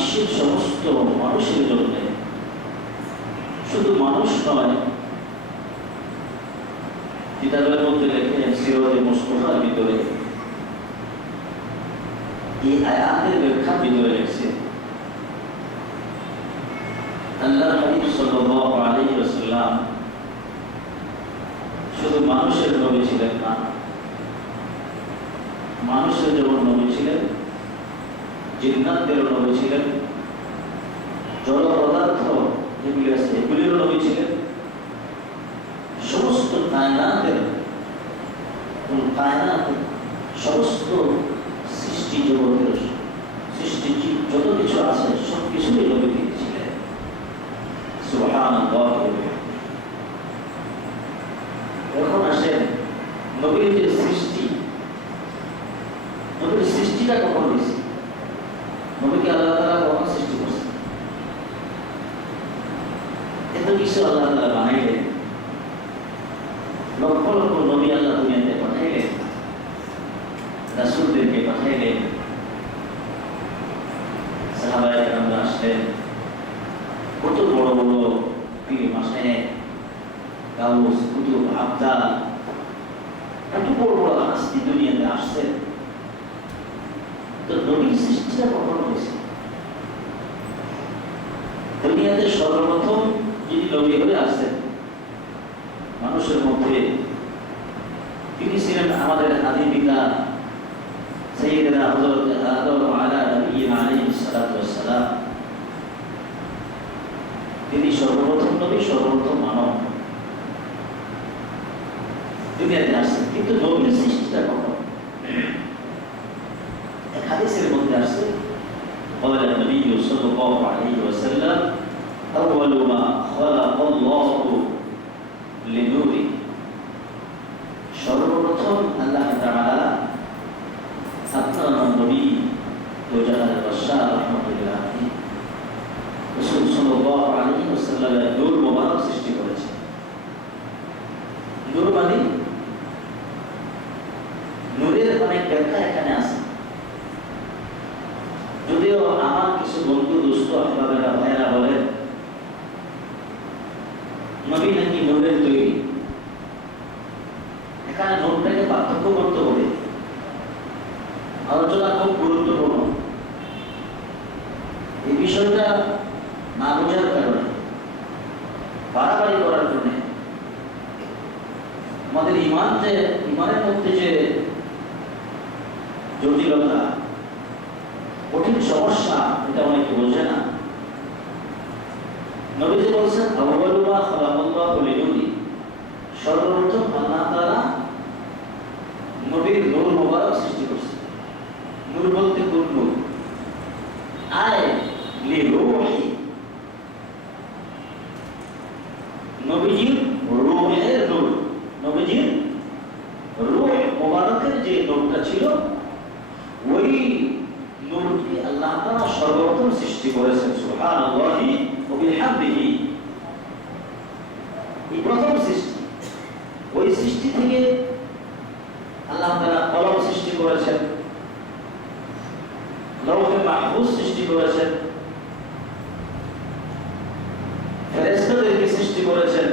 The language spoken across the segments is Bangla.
বিশ্বের সমস্ত মানুষের জন্য, শুধু মানুষ নয়, কিতাবের মধ্যে লেখেন সিরাজে মুস্তাফার ভিতরে এই আয়াতের ব্যাখ্যা ভিতরে লেখছে আল্লাহর হাবিব সাল্লাল্লাহু আলাইহি ওয়াসাল্লাম শুধু মানুষের নবী ছিলেন না, মানুষের যেমন নবী ছিলেন, জিন্নাতদেরও নবী ছিলেন, জড় পদার্থ যেগুলি আছে এগুলিরও নবী ছিলেন, সমস্ত কায়নাতের সমস্ত সৃষ্টি জগতের সৃষ্টি যত কিছু আছে সব কিছুই নবী দিয়েছিলেন। সুবহানাল্লাহ। এখন আসেন নবীর যে সৃষ্টি, নবীর সৃষ্টিটা কখন হয়েছে? নবীকে আল্লাহ তাআলা কখন সৃষ্টি করছেন? এত কিছু আল্লাহ তাআলা বানাইলেন, লক্ষ লক্ষ নবী আল্লাহ দুনিয়াতে পাঠাইলেন, রাসূলদেরকে পাঠাইলেন, সাহাবায়ে কেরামরা আসলেন, কত বড় বড় পীর মাশায়েখ, গাউস, কুতুব, আবদাল, কত বড় বড় হাস্তি দুনিয়াতে আসছেন। তো নবীর সৃষ্টিটা কখন হয়েছে? দুনিয়াতে সর্বপ্রথম যিনি নবী হয়ে আসছেন মানুষের মধ্যে, তিনি ছিলেন আমাদের আদি পিতা সাইয়্যিদনা হযরত আদম আলা নবিয়্যিনা আলাইহিস সালাতু ওয়াস সালাম। তিনি সর্বপ্রথম নবী, সর্বপ্রথম মানব দুনিয়াতে আসছেন। কিন্তু নবীর সৃষ্টিটা কখন? এক হাদিসের মধ্যে আসছে قال النبي صلى الله عليه وسلم أول ما خلق الله لنوره। সর্বপ্রথম আল্লাহ তাআলা আপনার নবী ওজাহার বাশার রাহমাতুল্লাহ আলাইহি রাসূল সাল্লাল্লাহু আলাইহি ওয়াসাল্লামের নূর মোবারক সৃষ্টি করেছেন। নূর মানে নূরের অনেক ব্যাখ্যা এখানে আছে, যদিও আমার কিছু বন্ধু দোস্ত আহবাবেরা ভাইয়েরা বলেন নবী নাকি নূরের তৈরি। এখানে নূরটাকে পার্থক্য করতে হবে, আলোচনা খুব গুরুত্বপূর্ণ। এই বিষয়টা না বোঝার কারণে, বাড়াবাড়ি করার জন্য আমাদের ইমানের মধ্যে যে জটিলতা, কঠিন সমস্যা, এটা অনেকে বোঝে না। নবীজি বলছেন আউয়ালু মা খালাকাল্লাহু লিনুরি, সর্বপ্রথম আল্লাহ তাআলা নবীর নূর মোবারক সৃষ্টি করেছেন। নূর বলতে কোন নূর? আয় লিরূহি, নবীজির রূহের নূর, নবীজির রূহ মোবারকের যে নূরটা ছিল, ওই নূরকে আল্লাহ তাআলা সর্বপ্রথম সৃষ্টি করেছেন। সুবহানাল্লাহি ওয়া বিহামদিহি। এই প্রথম সৃষ্টি, ওই সৃষ্টি থেকে আল্লাহ তাআলা কলম সৃষ্টি করেছেন, লৌহে মাহফুজ সৃষ্টি করেছেন, ফেরেশতাদেরকে সৃষ্টি করেছেন,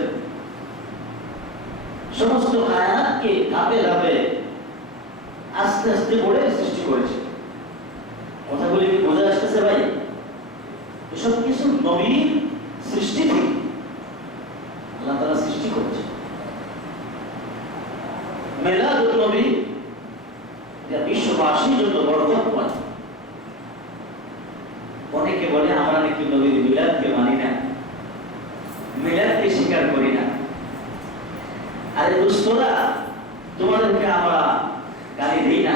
সমস্ত কায়নাতকে ধাপে ধাপে আস্তে আস্তে করে সৃষ্টি করেছেন। কথাগুলি কি বোঝা আসতেছে ভাই? এসব কিছু নবীর সৃষ্টি থেকে আল্লাহ তাআলা সৃষ্টি করেছে। মিলাদুন নবী এটা বিশ্ববাসীর জন্য বরকতময়। অনেকে বলে আমরা নাকি নবীর মিলাদকে মানি না, মিলাদকে স্বীকার করি না। আরে দোস্তরা, তোমাদেরকে আমরা গালি দিই না,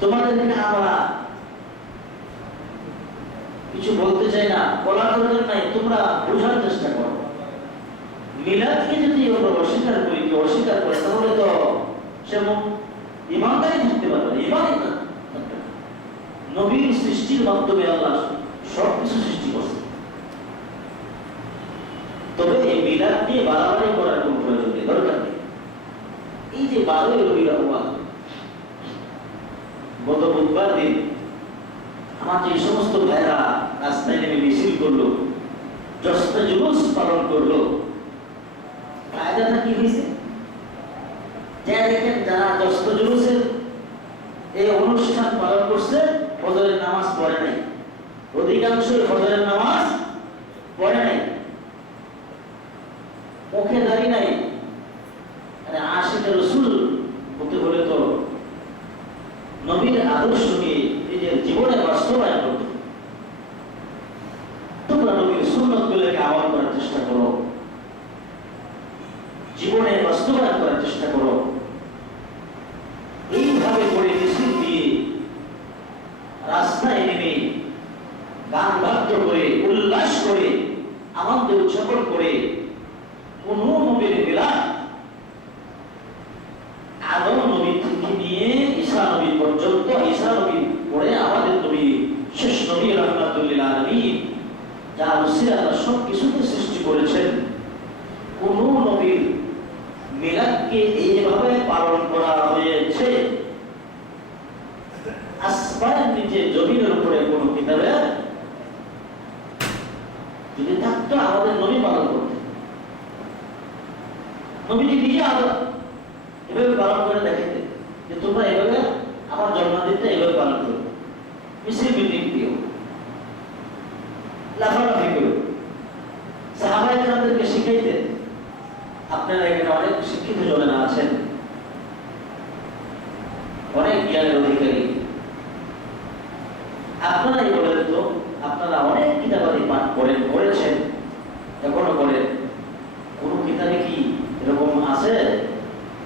তোমাদেরকে আমরা কিছু বলতে চাই না, বলার দরকার নাই, তোমরা বোঝার চেষ্টা করো। মিলাদকে যদি আমরা অস্বীকার করি, কেউ অস্বীকার করে, তাহলে তো সে ইমানদারি থাকতে পারবে না, ইমানই না। নবীর সৃষ্টির মাধ্যমে আল্লাহ সব কিছু সৃষ্টি করছে। তবে এই মিলাদ নিয়ে বাড়াবাড়ি করার কোন প্রয়োজন নেই, দরকার নেই। এই যে 12ই রবিউল আউয়াল, গত বুধবার দিন আমার যে সমস্ত ভাইরা রাস্তায় নেমে মিছিল করলো, জশ্নে জুলুস পালন করলো, ফায়দাটা কি হয়েছে? যে দেখেন যারা জশ্নে জুলুসের এই অনুষ্ঠান পালন করছে, ফজরের নামাজ পড়ে নাই, অধিকাংশই ফজরের নামাজ পড়ে নাই, মুখে দাড়ি নাই। আশিকে রসুল হতে হলে তো নবীর আদর্শকে নিজের জীবনে বাস্তবায়ন করতে। তোমরা নবীর সুন্নতগুলোকে আমল করার চেষ্টা করো, জীবনে বাস্তবায়ন করার চেষ্টা করো। এইভাবে করে মিছিল দিয়ে রাস্তায় নেমে গান বাদ্য করে উল্লাস করে আনন্দ উদযাপন করে কোন নবীর মিলাদ আদম নবী থেকে নিয়ে ঈসা নবী পর্যন্ত, ঈসা নবী পরে আমাদের নবী শেষ নবী রাহমাতুল্লিল আলামিন যার উসিলা আল্লাহ সব কিছুকে সৃষ্টি করেছেন, কোন নবীর মিলাদকে এইভাবে পালন করা হয়েছে আসমানের নিচে জমিনের উপরে কোন কিতাবে যদি থাকতো আমাদের নবী পালন করতেন। নবীজি নিজে এভাবে পালন করে দেখাইতেন যে তোমরা এভাবে আমার জন্মদিনটা এভাবে পালন করো, মিছিল মিটিং দিও, লাফালাফি করো। সাহাবায়ে কেরামদেরকে শিখাইতেন। আপনারা এখানে অনেক শিক্ষিত জনেরা আছেন, অনেক জ্ঞানের অধিকারী। আপনারাই বলেন তো, আপনারা অনেক কিতাবাদি পাঠ করেন, করেছেন, এখনো করেন। কোন কিতাবে কি এরকম আছে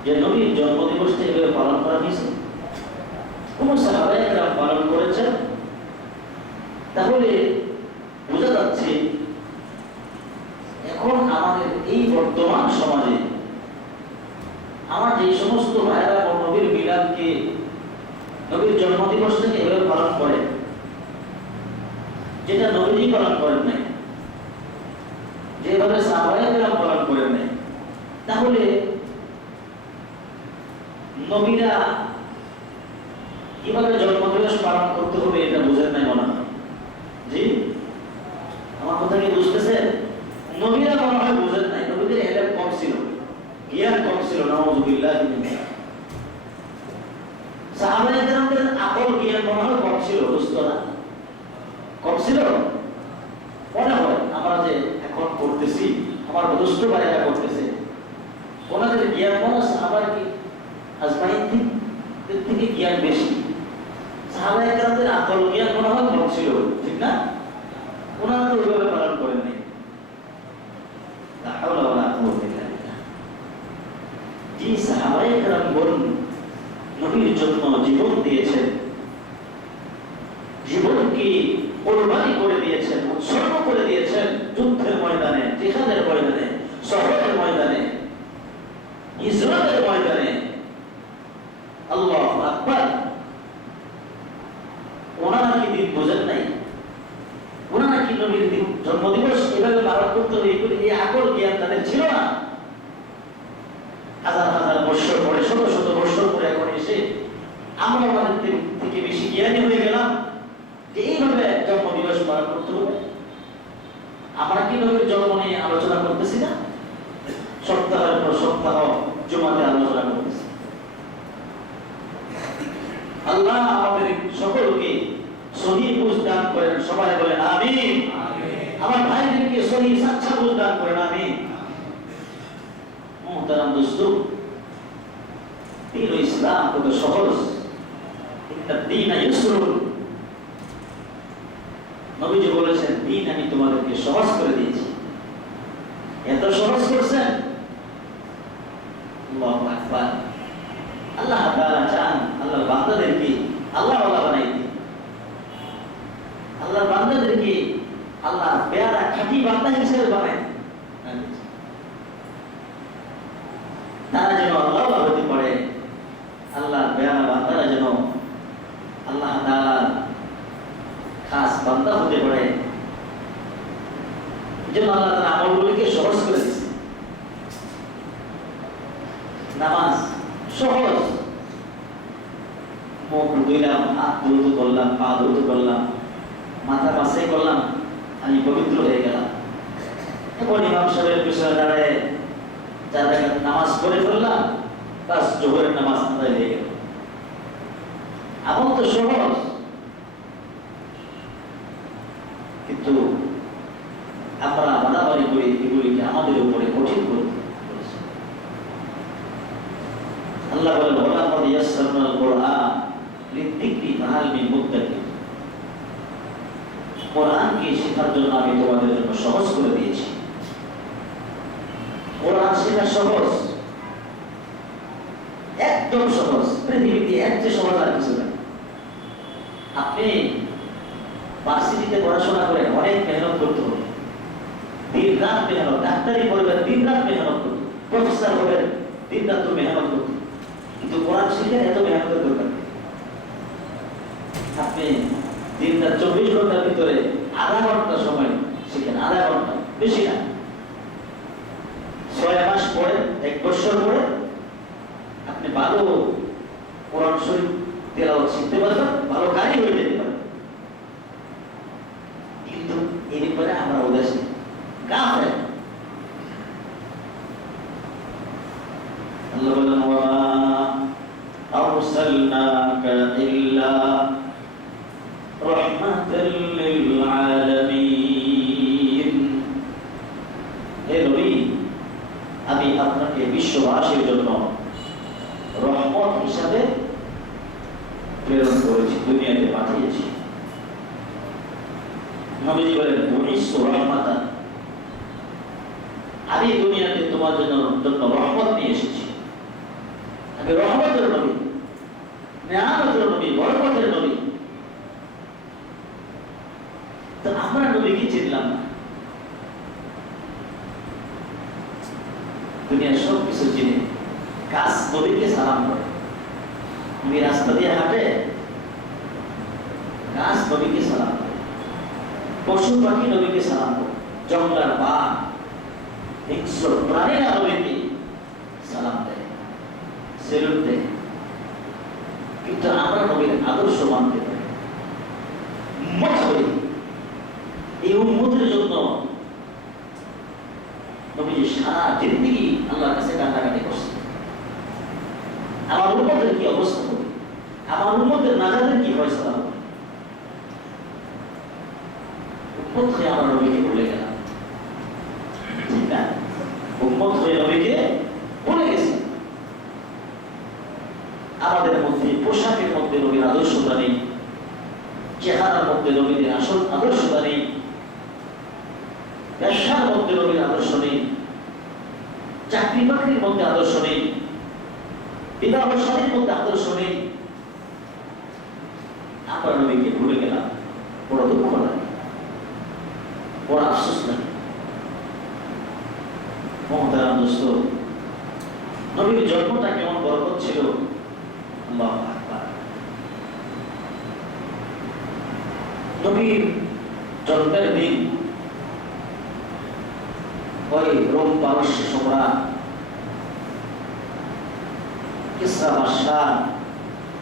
যে নবীর জন্মদিবসটা এভাবে পালন করা হয়েছে? কোন সাহাবায়ে কেরাম পালন করেছেন? তাহলে বোঝা যাচ্ছে এখন আমাদের এই বর্তমান সমাজে আমার যে সমস্ত ভাইরা নবীর মিলাদকে, নবীর জন্মদিবসটাকে এভাবে পালন করে, যেটা নবীজি পালন করেন নাই, যেভাবে সাহাবায়ে কেরাম পালন করেন নাই, তাহলে নবীরা কিভাবে জন্মদিবস পালন করতে হবে এটা বুঝেন নাই মনে হয়। জি, আমার কথা কি বুঝতেছেন? নবীরা মনে হয় বুঝেন নাই, নবীদের এলেম কম ছিল, জ্ঞান কম ছিল। নাউযুবিল্লাহি মিন যালিক। সাহাবায়ে কেরামদের আকল জ্ঞান মনে হয় কম ছিল, বুঝতো না? কম ছিল মনে হয়। আমরা যে এখন করতেছি, আমার দুষ্ট ভাইরা করতেছে, ওনাদের জ্ঞান মনে হয় সাহাবায়ে কি আজমাইন থেকে জ্ঞান বেশি। সাহাবায়ে কেরামদের আকল জ্ঞান মনে হয় কম ছিল, ঠিক না? ওনারা তো ওইভাবে পালন করেন নাই। লা হাওলা ওয়ালা কুওয়াতা ইল্লা বিল্লাহ। যে সাহাবায়ে কেরামগণ নবীর জন্য জীবন দিয়েছেন, জীবনকে কোরবানি করে দিয়েছেন, উৎসর্গ করে দিয়েছেন, যুদ্ধের ময়দানে, জিহাদের ময়দানে, শহরের ময়দানে, ইসরাতের ময়দানে। আল্লাহু আকবার। ওনারা কি দিন বোঝেন নাই? ওনারা কি নবীর জন্মদিবস এভাবে পালন করতে হবে, এই আকল জ্ঞান তাদের ছিল না? হাজার হাজার বছর পরে, শত শত বছর পরে এখন এসে আমরা আমাদের থেকে বেশি জ্ঞানী হয়ে গেলাম যে এইভাবে জন্মদিবস পালন করতে হবে। আমরা কি নবীর জন্ম নিয়ে আলোচনা করতেছি না? সপ্তাহের পর সপ্তাহ জুমাতে আলোচনা করতেছি। আল্লাহ আমাদের সকলকে সহি বুঝ দান করেন, সবাই বলেন আমিন। আমার ভাইদেরকে সহি সাচ্চা বুঝ দান করেন, আমিন। মুহতারাম দোস্ত, দ্বীন ইসলাম কত সহজ। ইন্না দ্বীনা ইউসরুন। নবীজি বলেছেন দ্বীন আমি তোমাদেরকে সহজ করে দিয়েছি। এত সহজ করছেন, আল্লাহু আকবার। আল্লাহ তাআলা চান আল্লাহর বান্দাদেরকে আল্লাহ ওয়ালা বানাই দিন। আল্লাহর বান্দাদেরকে আল্লাহ পেয়ারা খাঁটি বান্দা হিসেবে বানায়। তারা যেন আল্লাহ ওয়ালা হতে পারে, আল্লাহর পেয়ারা বান্দারা যেন আল্লাহ তাআলার খাস বান্দা হতে পারে। যেন আল্লাহ তাআলা আমলগুলিকে সহজ করে দিয়েছে। নামাজ সহজ, মুখ ধুইলাম, হাত ধুতে করলাম, পা ধুতে করলাম, মাথা বাছাই করলাম, আমি পবিত্র হয়ে গেলাম। এখন ইমাম সাহেবের পিছনে দাঁড়ায় 4 রাকাত নামাজ পড়ে ফেললাম, বাস জোহরের নামাজ আদায় হয়ে গেল। আমল তো সহজ, কিন্তু আমরা বাড়াবাড়ি করে এগুলিকে আমাদের উপরে কঠিন করে তুলেছি। আল্লাহ বলেন ওয়ালাকাদ ইয়াসসারনাল কুরআন লিযিকরি ফাহাল মিন মুদ্দাকির। কোরআনকে শেখার জন্য আমি তোমাদের জন্য সহজ করে দিয়েছি। কোরআন শেখা সহজ, একদম সহজ, পৃথিবীতে এর চেয়ে সহজ আর কিছু নেই। আপনি ভার্সিটিতে পড়াশোনা করে অনেক মেহনত করতে হবে, দিন রাত মেহনত, ডাক্তারি পড়বেন দিন রাত মেহনত করতে, প্রফেসর হবেন দিন রাত মেহনত করতে, কিন্তু কোরআন শিখে এত মেহনতের দরকার নেই। আপনি দিন রাত 24 ঘন্টার ভিতরে আধা ঘন্টা সময় শিখেন, আধা ঘন্টা, বেশি না। 6 মাস পরে, 1 বছর পরে আপনি ভালো কোরআন শরীফ তেলাওয়াত শিখতে পারবেন, ভালো কারি হয়ে যেতে পারবেন। কিন্তু এর পরে আমরা উদাসীন, কাফের। আল্লাহ বলেন ওয়া আরসালনাকা ইল্লা রাহমাতাল লিল আলামিন। হে নবী, আমি আপনাকে বিশ্ববাসীর জন্য রহমত হিসাবে প্রেরণ করেছি, দুনিয়াতে পাঠিয়েছি। নবীজি বলেন বুইসু রাহমাতান, আমি দুনিয়াতে তোমার জন্য রহমত নিয়ে এসেছি। আমি রহমতের নবী, নেয়ামতের নবী, বরকতের নবী। তো আমরা নবীকে চিনলাম না, দুনিয়ার সব কিছু চিনি। গাছ নবীকে সালাম করে, নবী রাস্তা দিয়ে হাঁটে, গাছ নবীকে সালাম করে, পশু পাখি নবীকে সালাম করে, জঙ্গলার বাঘ হিংস্র প্রাণীরা নবীকে সালাম দেয়, সেলুট দেয়। কিন্তু আমরা নবীর আদর্শ মানতে পারি, উম্মত হই। এই উম্মতের জন্য নবীজি সারা জিন্দেগি আল্লাহর কাছে কান্নাকাটি করছে। আমার উম্মতের কি অবস্থা হবে, আমার উম্মতের নাজাতের কি ফয়সালা হবে। উম্মত হয়ে আমরা নবীকে ভুলে গেলাম, ঠিক না? উম্মত হয়ে নবীকে ভুলে গেছি। আমাদের মধ্যে পোশাকের মধ্যে নবীর আদর্শতা নেই, চেহারার মধ্যে নবীর আসল আদর্শতা নেই, ব্যবসার মধ্যে নবীর আদর্শ নেই, চাকরি বাকরির মধ্যে আদর্শ নেই, বিবাহ শাদীর মধ্যে আদর্শ নেই। আমরা নবীকে ভুলে গেলাম, বড় দুঃখ লাগে, বড় আফসোস লাগে। মহতারাম দোস্ত, নবীর জন্মটা কেমন বরকত ছিল। আল্লাহু আকবার। নবীর জন্মের দিন ওই রোম পারস্য সম্রাট কিসরা বাদশাহ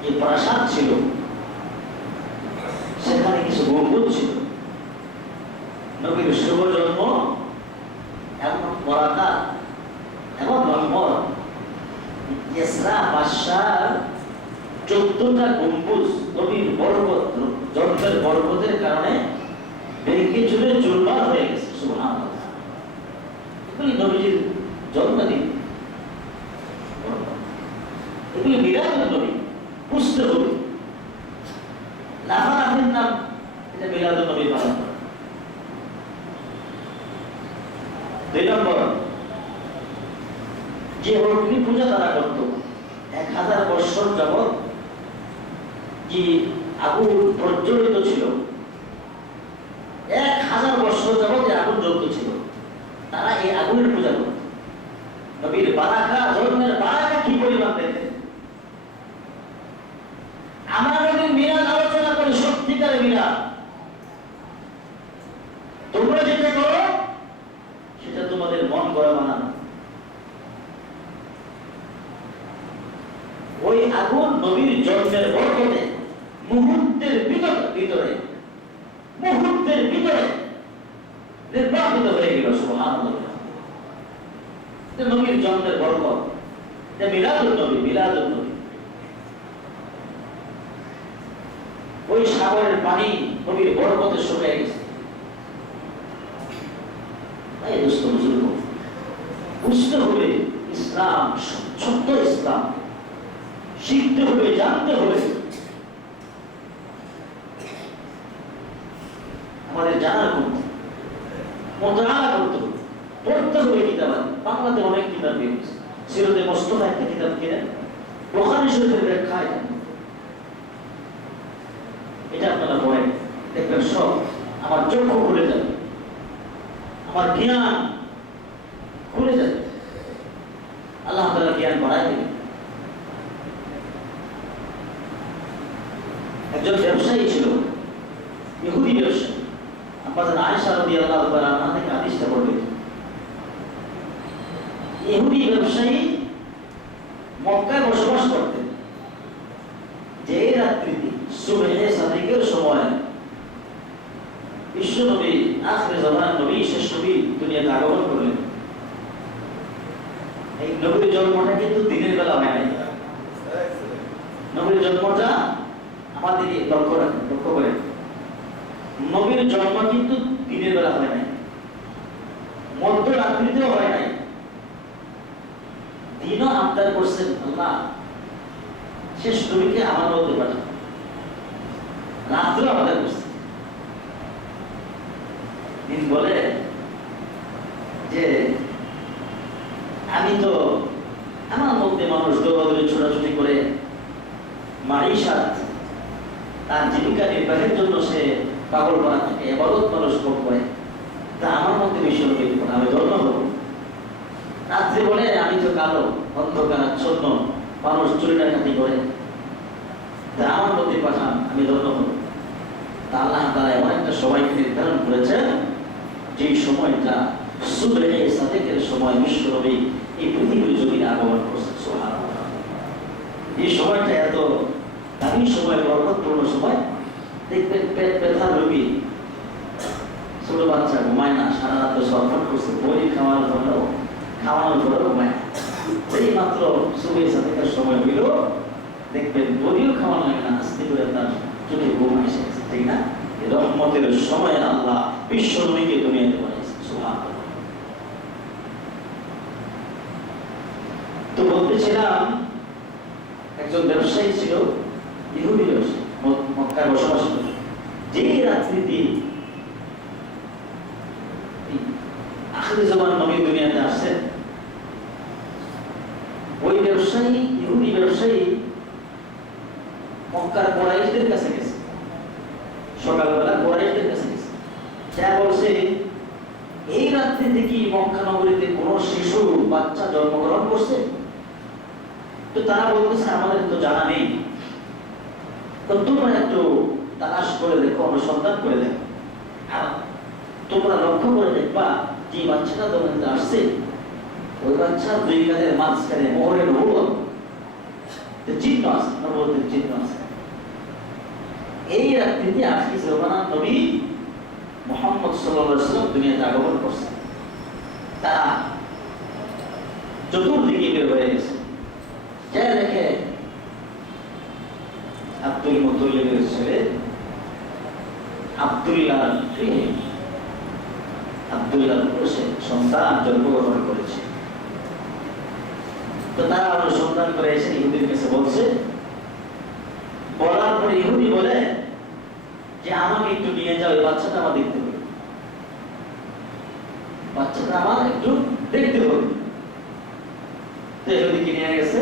যে প্রাসাদ ছিল, সেখানে কিছু গম্বুজ ছিল। নবীর শুভ জন্ম এমন বরাকাত, এমন রহমত। কিসরা বাদশাহ 14টা গম্বুজ নবীর বরকত, জন্মের বরকতের কারণে ভেঙে চুরে চুরমার হয়ে গেছে। সুবহানাল্লাহ। এগুলি নবীজির জন্মদিন, এগুলি মিলাদুন নবী, বুঝতে হবে। লাফালাফির নাম এটা মিলাদুন নবী পালন করে। 2 নম্বর, যে অগ্নি পূজা তারা করত 1000 বছর যাবৎ যে আগুন প্রজ্বলিত ছিল, 1000 বছর যাবৎ যে আগুন জ্বলতে ছিল, তারা এই আগুনের পূজা করত। নবীর বারাকা, জন্মের বারাকা কি পরিমাণ দেখতেন। আমার নবীর মিলাদ আলোচনা করে সত্যিকারের মিলাদ। তোমরা যেটা করো সেটা তোমাদের মন গড়া বানানো। ওই আগুন নবীর জন্মের বরকতে মুহূর্তের ভিতরে নবীর ভিতরে নির্বাপিত হয়ে গেল। সুবহানাল্লাহ। নবীর জন্মের বরকত, মিলাদুন নবী, মিলাদুন নবী। ওই সাগরের পানি নবীর বরকতে শুকিয়ে গেছে। তাই দোস্ত বুজুর্গ, বুঝতে হবে ইসলাম সত্য, ইসলাম শিখতে হবে, জানতে হবে। আমাদের জানার করতে, মোতালা করতে হবে, পড়তে হবে কিতাব। বাংলাতে অনেক কিতাব বেরিয়েছে। সিরাতে মুস্তাফা একটা কিতাব কিনেন, বুখারী শরীফের ব্যাখ্যা এটা আপনারা পড়েন, দেখবেন সব আমার চক্ষু খুলে যাবে, আমার জ্ঞান খুলে যাবে। আল্লাহ তাআলা জ্ঞান বাড়ায় দেবেন। একজন ব্যবসায়ী ছিল, ইহুদি ব্যবসায়ী। আমাদের আয়েশা রাদিয়াল্লাহু তাআলা আনহা থেকে হাদিসটা বললেন, ইহুদি ব্যবসায়ী মক্কায় বসবাস করতেন। যে রাত্রিতে সুবহে সাদিকের সময় বিশ্ব নবী, আখির জামান নবী, শেষ নবী দুনিয়াতে আগমন করলেন। এই নবীর জন্মটা কিন্তু দিনের বেলা হয় নাই। নবীর জন্মটা আমাদেরকে লক্ষ্য করেন, নবীর জন্ম কিন্তু দিনের বেলা হয় নাই, মধ্যরাত্রিতেও হয় নাই। দিনও আবদার করছেন, আল্লাহ শেষ নবীকে আমার মধ্যে পাঠান। রাত্রে আবদার করছেন। দিন বলে যে আমি তো আমার মধ্যে মানুষ দৌড়াদৌড়ি ছোটাছুটি করে মাইশাত, তার জীবিকা নির্বাহের জন্য সে পাগল করা থাকে, ইবাদত মানুষ ভোগ করে, তা আমার মধ্যে বিষয় আমি ধন্য হব। রাত্রে বলে আমি তো কালো, অন্ধকার আচ্ছন্ন, মানুষ চুরি ডাকাতি করে, তা আমার মধ্যে পাঠান, আমি ধন্য হব। তা আল্লাহ তাআলা এমন একটা সময়কে নির্ধারণ করেছেন, যে সময়টা সুবহে সাদিকের সময় বিশ্ব নবী এই পৃথিবীর জমিনে আগমন করছেন। সুবহানাল্লাহ। এই সময়টা এত দামি সময়, বরকতপূর্ণ সময়। দেখবেন পেট ব্যথার রোগী, ছোট বাচ্চা ঘুমায় না, সারা রাত সরফট করছে, বই খাওয়ানোর পরেও ঘুমায় না। এই মাত্র সুবহে সাদিকের সময় হইল, দেখবেন বইও খাওয়ানো লাগে না, আস্তে করে তার চোখে ঘুম এসে গেছে, ঠিক না? রহমতের সময় আল্লাহ বিশ্ব নবীকে দুনিয়াতে পাঠিয়েছেন। সুবহানাল্লাহ। তো বলতেছিলাম, একজন ব্যবসায়ী ছিল, ইহুদি ব্যবসায়ী, মক্কায় বসবাস করত। যে রাত্রিতে আখির জামান নবী দুনিয়াতে আসছেন, ওই ব্যবসায়ী, ইহুদি ব্যবসায়ী মক্কার কুরাইশদের কাছে গেছে। সকালবেলা কুরাইশদের কাছে গেছে, যা বলছে এই রাত্রিতে কি মক্কা নগরীতে কোন শিশু বাচ্চা জন্মগ্রহণ করছে? তো তারা বলতেছে আমাদের তো জানা নেই, তো তোমরা একটু তালাশ করে দেখো, অনুসন্ধান করে দেখো, আর তোমরা লক্ষ্য করে দেখবা যে বাচ্চাটা তোমাদের আসছে, ওই বাচ্চার দুই কাঁধের মাঝখানে মোহরের হুল চিহ্ন আছে, নবুয়তের চিহ্ন আছে। এই রাত্রিতে আখির জামানার নবী মুহাম্মদ সাল্লাল্লাহু আলাইহি ওয়াসাল্লাম দুনিয়াতে আগমন করছেন। তারা চতুর্দিকে বের হয়ে গেছে, যা দেখে আব্দুল মুত্তালিবের ছেলে আব্দুল্লাহ সন্তান জন্মগ্রহণ করেছে। তো তারা অনুসন্ধান করে এসে ইহুদির কাছে বলছে, বলার পরে ইহুদি বলে যে আমাকে একটু নিয়ে যাও, এই বাচ্চাটা আমার দেখতে হবে, বাচ্চাটা আমার একটু দেখতে হবে। তো ইহুদিকে নিয়ে গেছে।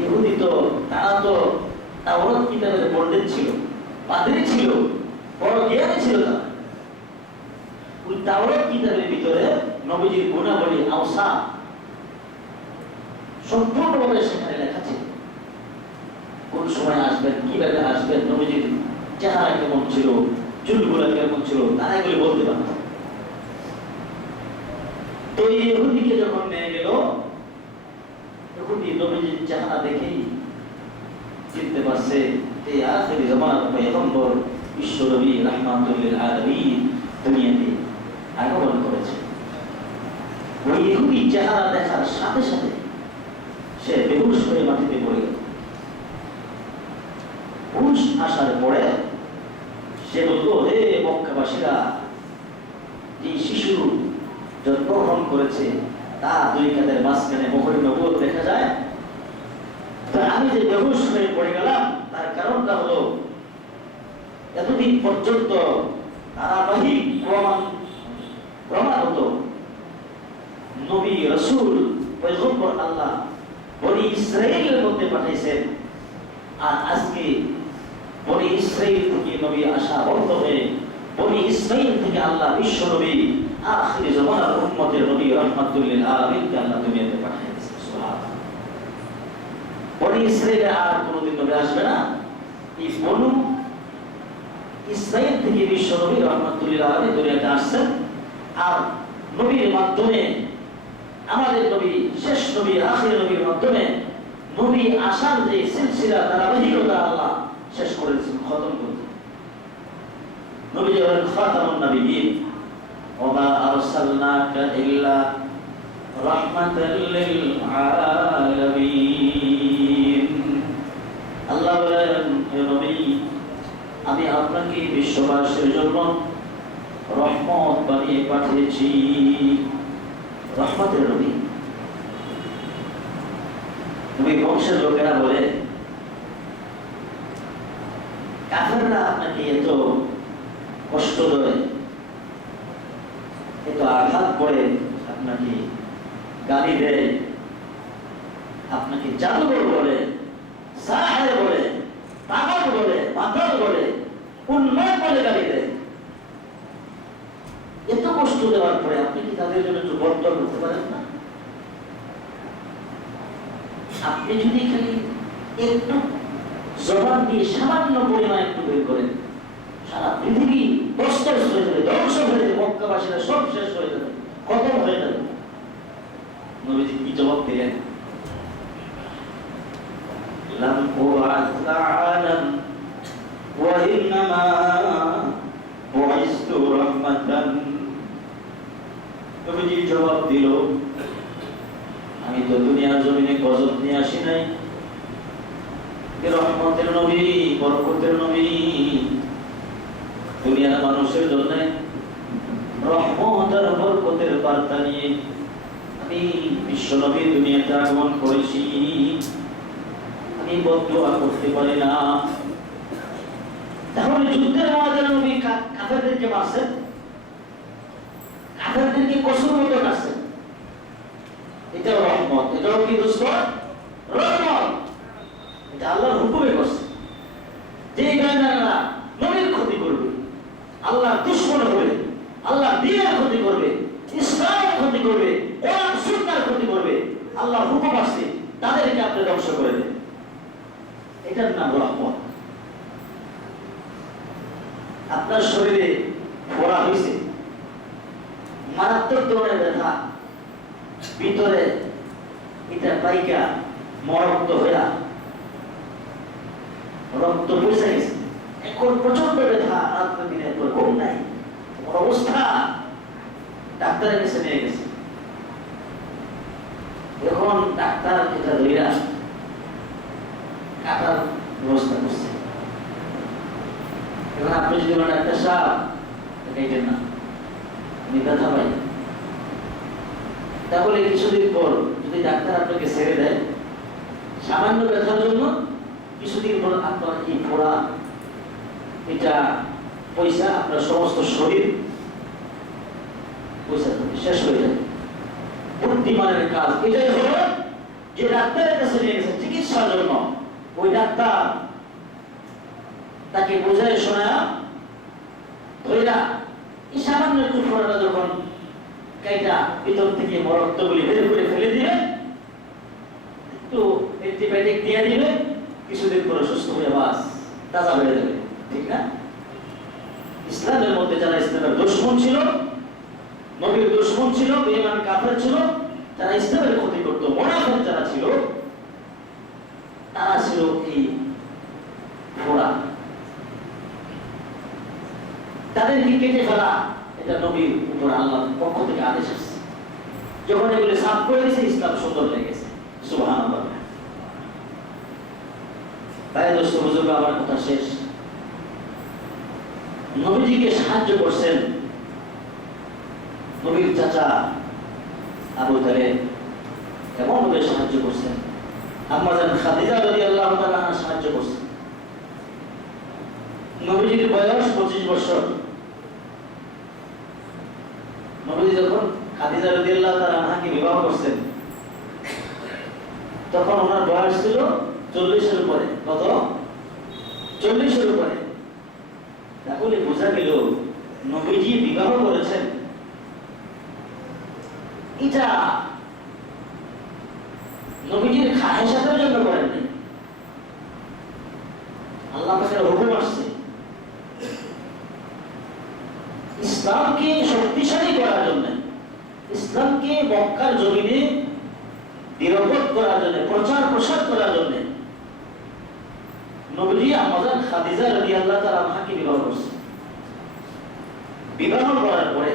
ইহুদি তো তারা তো তাওরাত কিতাবের পণ্ডিত ছিল, পাদ্রী ছিল, বড় জ্ঞানী ছিল। তারা ওই তাওরাত কিতাবের ভিতরে নবীজির গুণাবলী, আওসাফ সম্পূর্ণভাবে সেখানে লেখা ছিল। কোন সময় আসবেন, কিভাবে আসবেন, নবীজির চেহারা কেমন ছিল, চুলগুলো কেমন ছিল, তারা এগুলি বলতে পারত। তো এই ইহুদিকে যখন নিয়ে গেল, ইহুদি নবীজির চেহারা দেখেই চিনতে পারছে এই আখির জামানার পয়গম্বর বিশ্বনবী রাহমাতুল লিল আলামিন দুনিয়াতে আগমন করেছেন। ওই ইহুদি চেহারা দেখার সাথে সাথে সে বেহুশ হয়ে মাটিতে পড়ে গেল। হুশ আসার পরে সে বলল, হে মক্কাবাসীরা, যে শিশু জন্মগ্রহণ করেছে তা দুই কাঁধের মাঝখানে মোহরের নবুয়ত দেখা যায়। তো আমি যে বেহুশ হয়ে পড়ে গেলাম তার কারণটা হলো এতদিন পর্যন্ত ধারাবাহিক প্রমাণত নবী রাসূল পয়গম্বর আল্লাহ বনি ইসরাইলের মধ্যে পাঠাইছেন, আর আজকে বনি ইসরাইল থেকে নবী আসা বন্ধ হয়ে বনি ইসমাইল থেকে আল্লাহ বিশ্ব নবী আখির জামানার উম্মতের নবী রাহমাতুল লিল আলামিনকে আল্লাহ দুনিয়াতে পাঠিয়েছেন। সুবহানাল্লাহ। বনি ইসরাইলে আর কোনোদিন নবী আসবে না। এই বনু ইসমাইল থেকে বিশ্ব নবী রাহমাতুল লিল আলামিন দুনিয়াতে আসছেন, আর নবীর মাধ্যমে আমাদের নবী শেষ নবী আখির নবীর মাধ্যমে নবী আসার যে সিলসিলা ধারাবাহিকতা আল্লাহ শেষ করেছেন, খতম করেছেন। নবী হলেন খাতামুন নবিয়্যিন, ওয়া মা আরসালনাকা ইল্লা রাহমাতাল লিল আলামিন। আল্লাহ বলেন, হে নবী, আমি আপনাকে বিশ্ববাসীর জন্য রহমত বানিয়ে পাঠিয়েছি। রহমতের নবী। নবী বংশের লোকেরা বলে, কাফেররা আপনাকে এত কষ্ট দেয়, এত আঘাত করে, আপনাকে গালি দেয়, আপনাকে জাদুঘর বলে, সাহের বলে, পাগল বলে, মাতাল বলে, উন্মাদ বলে গালি দেয়। এত কষ্ট দেওয়ার পরে আপনি কি তাদের জন্য একটু বর্তমান করতে পারেন না? আপনি যদি খালি একটু জবান দিয়ে সামান্য পরিমাণ একটু বের করেন, সারা পৃথিবী তস্তস হয়ে যাবে, ধ্বংস হয়ে যাবে, মক্কাবাসীরা সব শেষ হয়ে যাবে, খতম হয়ে যাবে। নবীজি কি জবাব দিলেন? লাম উবা'আস আ'লাম ওয়া ইন্নামা বু'ইসতু রাহমাতান। নবীজি জবাব দিল, আমি তো দুনিয়ার জমিনে গজব নিয়ে আসি নাই, রহমতের নবী, বরকতের নবী, দুনিয়ার মানুষের জন্য রহমত আর বরকতের বার্তা নিয়ে আমি বিশ্ব নবী দুনিয়াতে আগমন করেছি। আমি বদদুয়া করতে পারি না। তাহলে যুদ্ধের ময়দানে নবী কাফেরদেরকে মারছেন, কাফেরদেরকে কসম মতো কাটছেন, এটাও রহমত, এটাও কি দুশ্মন? রহমত। এটা আল্লাহর হুকুমে করছে। যে বেঈমানরা নবীর ক্ষতি করবে, আল্লাহর দুশমন হবে, আল্লাহ দ্বীনের ক্ষতি করবে, ইসলামের ক্ষতি করবে, কোরআন সুন্নাহর ক্ষতি করবে, আল্লাহর হুকুম আসছে, তাদেরকে আপনি ধ্বংস করে দেন। এটার নাম রহমত। আপনার শরীরে ফোড়া হয়েছে, মারাত্মক ধরনের ব্যথা, ভিতরে এটা পাইকা মরক্ত হইয়া রক্ত পয়সা গেছে, এখন প্রচন্ড ব্যথা, রাত দিনের পর ঘুম নাই, অবস্থা, ডাক্তারের কাছে নিয়ে গেছে। এখন ডাক্তার এটা ধইরা কাটার ব্যবস্থা করছে। এখন আপনি যদি বলেন, ডাক্তার সাহেব এটা না, আমি ব্যথা পাই, তাহলে কিছুদিন পর যদি ডাক্তার আপনাকে ছেড়ে দেয় সামান্য ব্যথার জন্য, কিছুদিন পর আপনার এই ফোড়া, এটা পয়সা, আপনার সমস্ত শরীর পয়সা শেষ হয়ে যাবে। বুদ্ধিমানের কাজ এটাই হলো যে ডাক্তারের কাছে নিয়ে গেছে চিকিৎসার জন্য, ওই ডাক্তার তাকে বোঝায় শোনায় ধইরা এই সামান্য একটু ফোড়াটা যখন কাইটা ভিতর থেকে রক্তগুলি বের করে ফেলে দিবে, একটু অ্যান্টিবায়োটিক দিয়ে দিবে, কিছুদিন পরে সুস্থ হয়ে বাস তাজা হয়ে যাবে। ঠিক না? ইসলামের মধ্যে যারা ইসলামের দুশমন ছিল, নবীর দুশমন ছিল, বেঈমান কাফের ছিল, যারা ইসলামের ক্ষতি করত, মুনাফিক যারা ছিল, তারা ছিল এই ফোড়া। তাদেরকে কেটে ফেলা, এটা নবীর উপর আল্লাহর পক্ষ থেকে আদেশ আসছে। যখন এগুলি সাফ করে দিয়েছে, ইসলাম সুন্দর লেগেছে। সুবহানাল্লাহ। তাই দোস্ত বুজুর্গ, আমার কথা শেষ। নবীজিকে সাহায্য করছেন নবীর চাচা আবু তালেব, এমন ভাবে সাহায্য করছেন। আম্মা জান খাদিজা রাদিয়াল্লাহু তাআলা সাহায্য করছেন। নবীজির বয়স 25 বছর। নবীজি যখন খাদিজা রাদিয়াল্লাহু তাআলা আনহাকে বিবাহ করছেন, তখন ওনার বয়স ছিল 40-এর উপরে। কত? 40-এর উপরে। তাহলে বোঝা গেল নবীজি বিবাহ করেছেন, এটা নবীজির খাহেশাতের জন্য করেননি। আল্লাহ পাকের হুকুম আসছে ইসলামকে শক্তিশালী করার জন্য, ইসলামকে মক্কার জমিনে নিরাপদ করার জন্য, প্রচার প্রসার করার জন্য নবীজি আম্মা জান খাদিজা রাদিয়াল্লাহু তাআলা আনহাকে বিবাহ করছেন। বিবাহ করার পরে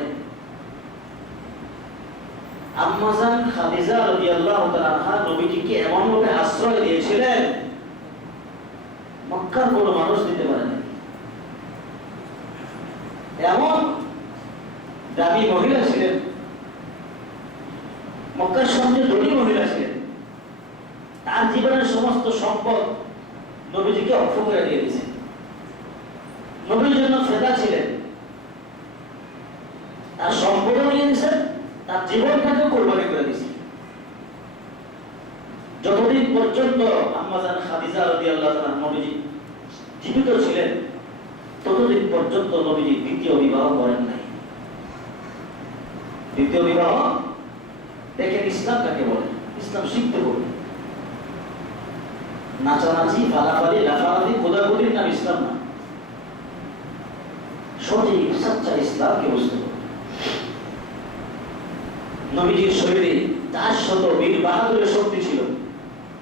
আম্মা জান খাদিজা রাদিয়াল্লাহু তাআলা আনহা নবীজিকে এমন ভাবে আশ্রয় দিয়েছিলেন, মক্কার কোনো মানুষ দিতে পারে না। এমন দামি মহিলা ছিলেন, মক্কার সবচেয়ে ধনী মহিলা ছিলেন। তার জীবনের সমস্ত সম্পদ নবীজিকে অক্ষ করে দিয়ে দিয়েছেন। নবীর জন্য ফেদা ছিলেন, তার সম্পদও নিয়ে দিয়েছেন, তার জীবনটাকেও কোরবানি করে দিয়েছেন। যতদিন পর্যন্ত আম্মা জান খাদিজা রাদিয়াল্লাহু তাআলা নবীজি জীবিত ছিলেন, ততদিন পর্যন্ত নবীজি দ্বিতীয় বিবাহ করেন নাই। দ্বিতীয় বিবাহ, দেখেন ইসলাম কাকে বলে। ইসলাম শিখতে বলে। নাচানাচি, ফালাফালি, লাফালাফি, খোদাখুদির নাম ইসলাম না। সঠিক সচ্চা ইসলামকে বুঝতে হবে। নবীজির শরীরে 400 বীর বাহাদুরের শক্তি ছিল।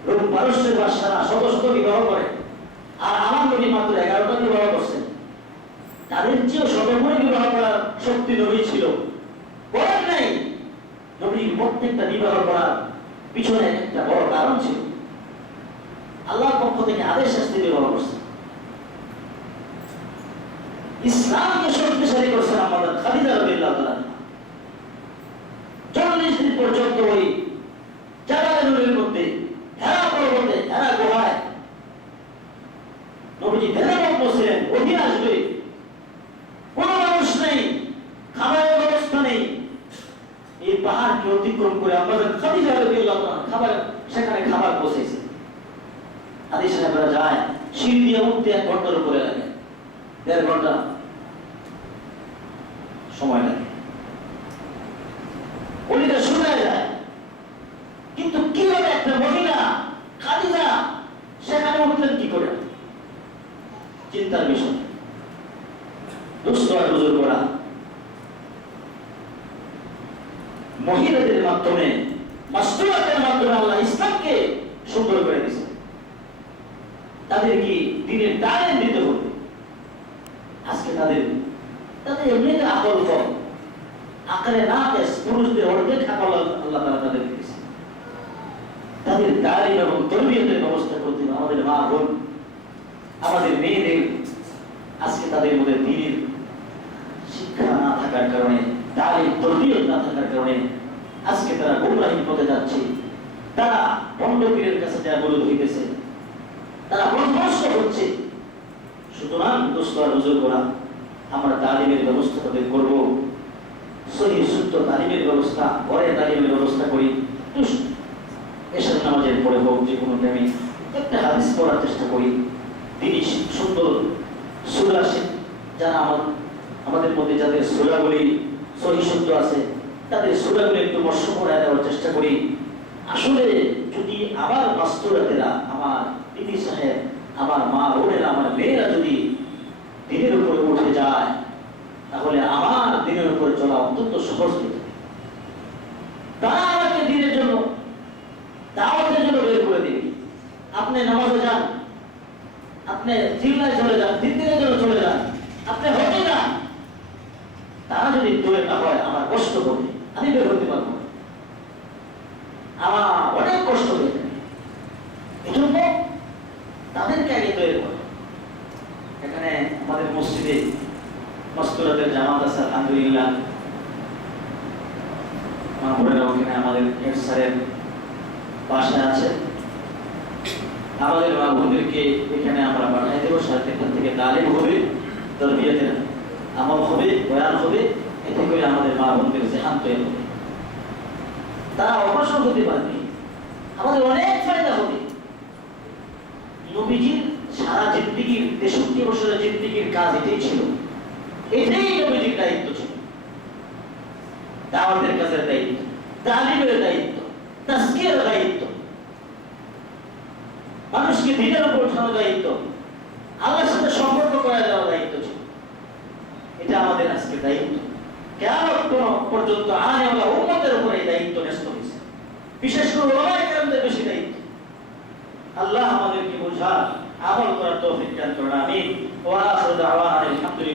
রোম পারস্যের বাদশারা শত শত বিবাহ করে, আর আমার নবী মাত্র 11টা বিবাহ করছেন। তাদের চেয়েও শতগুণে বিবাহ করার শক্তি নবী ছিল, করেন নাই। নবীর প্রত্যেকটা বিবাহ করার পিছনে একটা বড় কারণ ছিল। আল্লাহর পক্ষ থেকে আদেশ আসতে বিবাহ করছেন। ইসলামকে শক্তিশালী করছেন আম্মা জান খাদিজা রাদিয়াল্লাহু তাআলা। 40 দিন পর্যন্ত ওই জালালের মধ্যে, হেরা পর্বতে, হেরা গুহায় নবীজি ধ্যানমগ্ন বসছিলেন। ওহি আসবে, কোনো মানুষ নেই, খাবারের ব্যবস্থা নেই। এই পাহাড়কে অতিক্রম করে আম্মা জান খাদিজা রাদিয়াল্লাহু তাআলা সেখানে খাবার পৌঁছেছে। হাদিস সাহেবরা যায়, সিঁড়ি দিয়ে উঠতে 1 ঘন্টার উপরে লাগে, 1.5 ঘন্টা সময় লাগে। ওলিটা শুনে যায়। কিন্তু কিভাবে একটা মহিলা খাদিজা সেখানে উঠলেন কি করে? চিন্তার বিষয়। দুষ্ট আর বুজুর্গরা মহিলাদের মাধ্যমে, মাস্তুরাতের মাধ্যমে আল্লাহ ইসলামকে সুন্দর করে দিয়েছে। তাদেরকে দিনের তালিম দিতে হবে। আজকে তাদের এমনিতে আকল কম, আকারে না দেশ, পুরুষদের অর্ধেক আকল আল্লাহ তাআলা তাদের দিয়েছে। তাদের তালিম এবং তরবিয়তের ব্যবস্থা করতে হবে। আমাদের মা বোন, আমাদের মেয়েদের আজকে তাদের মধ্যে দ্বীনের শিক্ষা না থাকার কারণে, তালিম তরবিয়ত না থাকার কারণে আজকে তারা গোমরাহির পথে যাচ্ছে। তারা বন্ড পীরের কাছে যা বলদ হইতেছে, তারা পথভ্রষ্ট হচ্ছে। সুতরাং দোস্ত আর বুজুর্গরা, আমরা তালিমের ব্যবস্থা তাদের করবো। সহিহ শুদ্ধ তালিমের ব্যবস্থা, ঘরে তালিমের ব্যবস্থা করি। এসব নামাজের পরে হোক, যে কোনো টাইমে একটা হাদিস পড়ার চেষ্টা করি। তিনি সুন্দর সূরা, যারা আমাদের মধ্যে যাদের সূরাগুলি সহিহ শুদ্ধ আছে, তাদের সূরাগুলি একটু মস্য করে দেওয়ার চেষ্টা করি। আসলে যদি আমার মাস্তুরাতেরা, আমার দিদি সাহেব, আমার মা বোনেরা, আমার মেয়েরা যদি দিনের উপরে উঠে যায়, তাহলে আমার দিনের উপরে চলা অত্যন্ত সহজ হয়ে যাবে। তারা আমাকে দিনের জন্য, দাওয়াতের জন্য বের করে দিবে। আপনি নামাজে যান, আপনি জিল্লায় চলে যান, দিনের জন্য চলে যান, আপনি হতে যান, যদি দোয়েটা হয় আমার কষ্ট হবে, আমি বের হতে পারবো না, আমার অনেক কষ্ট হয়ে যাবে। এই জন্য তাদেরকে আগে তৈরি করে। এখানে আমাদের মসজিদে মস্তুরাতের জামাত আছে আলহামদুলিল্লাহ, মাহবুবেরা ওখানে আমাদের হেড স্যারের বাসায় আছে। আমাদের মা বোনদেরকে এখানে আমরা পাঠাই দেবো, সাথে এখান থেকে তালিম হবে, তরবিয়তের আমল হবে, বয়ান হবে, এতে করে আমাদের মা বোনদের জেহান তৈরি হবে, তারা অগ্রসর হতে পারবে, আমাদের অনেক ফায়দা হবে। নবীজির সারা জিন্দেগির 63 বছরের জিন্দেগির কাজ এটাই ছিল, এটাই নবীজির দায়িত্ব ছিল। দাওয়াতের কাজের দায়িত্ব, তালিমের দায়িত্ব, তাজকিয়ার দায়িত্ব, মানুষকে দ্বীনের উপর ওঠানোর দায়িত্ব, আল্লাহর সাথে সম্পর্ক করে দেওয়ার দায়িত্ব ছিল। এটা আমাদের আজকের দায়িত্ব। কিয়ামত পর্যন্ত আনেওয়ালা উম্মতের উপর এই দায়িত্ব ন্যস্ত হয়েছে, বিশেষ করে উলামায়ে কেরামদের বেশি দায়িত্ব। আল্লাহ আমাদেরকে বোঝার আমল করার তৌফিক দান করুন। আমিন। ওয়া আখিরু দাওয়ানা আলহামদুলিল্লাহ।